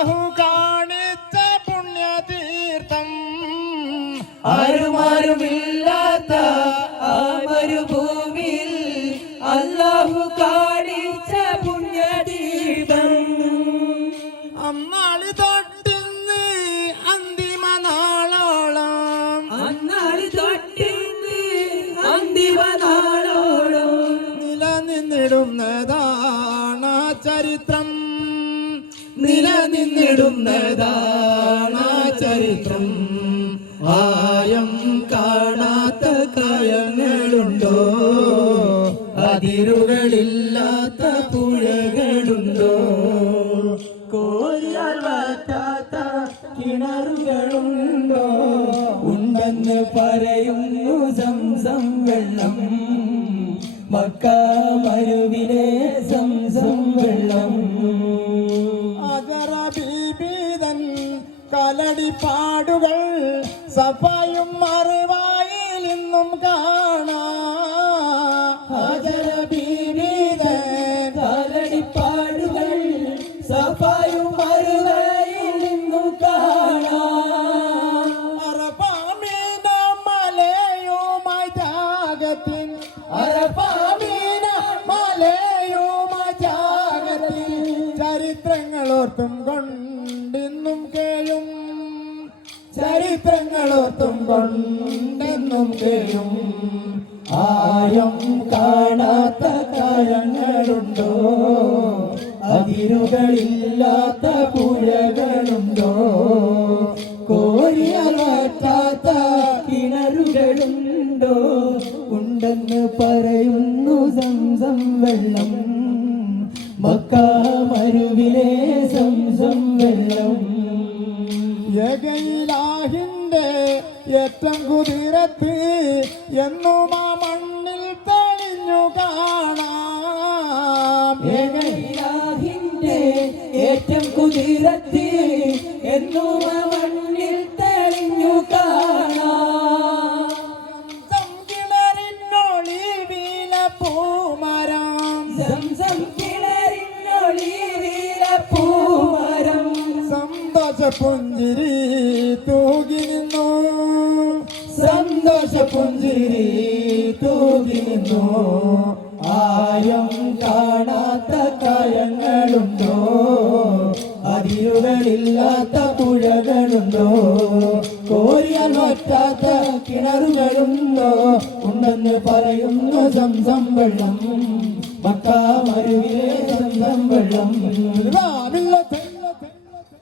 അല്ലാഹു കാണിച്ച പുണ്യതീർത്ഥം ആരുമാരുമില്ലാത്ത ആ മരുഭൂമിയിൽ അല്ലാഹു കാണിച്ച പുണ്യതീർത്ഥം അന്നാളി തൊട്ടിന്ന് അന്തിമ നാളോളം നിലനിന്നിടുന്നതാണ് ചരിത്രം ചരിത്രം ആയം കാണാത്ത കായങ്ങളുണ്ടോ അതിരുകളില്ലാത്ത പുഴകളുണ്ടോ കോരിയാൽ വറ്റാത്ത കിണറുകളുണ്ടോ ഉണ്ടെന്ന് പറയുന്നു സംസം വെള്ളം മക്ക മരുവിലെ സംസം വെള്ളം അജറ ബീബീതൻ കലടിപ്പാടുകൾ സഫയും മറുവായിൽ നിന്നും കാണാം ഹജറ ബീബീതൻ കലടിപ്പാടുകൾ സഫയും മറുവായിൽ നിന്നും കാണാം അറഫാമീന മലയുമായി ജാഗത്തിൻ ചരിത്രങ്ങളോർത്തും കൊണ്ടെന്നും കേയും ആയം കാണാത്ത കായങ്ങളുണ്ടോ അതിരുകളില്ലാത്ത പുഴകളുണ്ടോ കോരിയാൽ വറ്റാത്ത കിണറുകളുണ്ടോ ഉണ്ടെന്ന് പറയുന്നു സംസം വെള്ളം മക്ക മരുവിലെ സംസം വെള്ളം യഗയിലാഹിന്റെ ഏറ്റം കുതിരത്ത് എന്നും ആ മണ്ണിൽ തെളിഞ്ഞു കാണാം യഗയിലാഹിന്റെ ഏറ്റം കുതിരത്ത് എന്നും ആ മണ്ണിൽ തെളിഞ്ഞു കാണാം കിണറിനൊളിവില പൂമരം കിണറിനൊളിവില പൂമരം സന്തോഷ പുഞ്ചിരി തൂകി നിന്നു ആയം കാണാത്ത കായങ്ങളുണ്ടോ അതിരുകളില്ലാത്ത പുഴകളുണ്ടോ കോരിയാൽ വറ്റാത്ത കിണറുകളുണ്ടോ ഉണ്ടെന്ന് പറയുന്നു സംസം വെള്ളം മക്ക മരുവിലെ സംസം വെള്ളം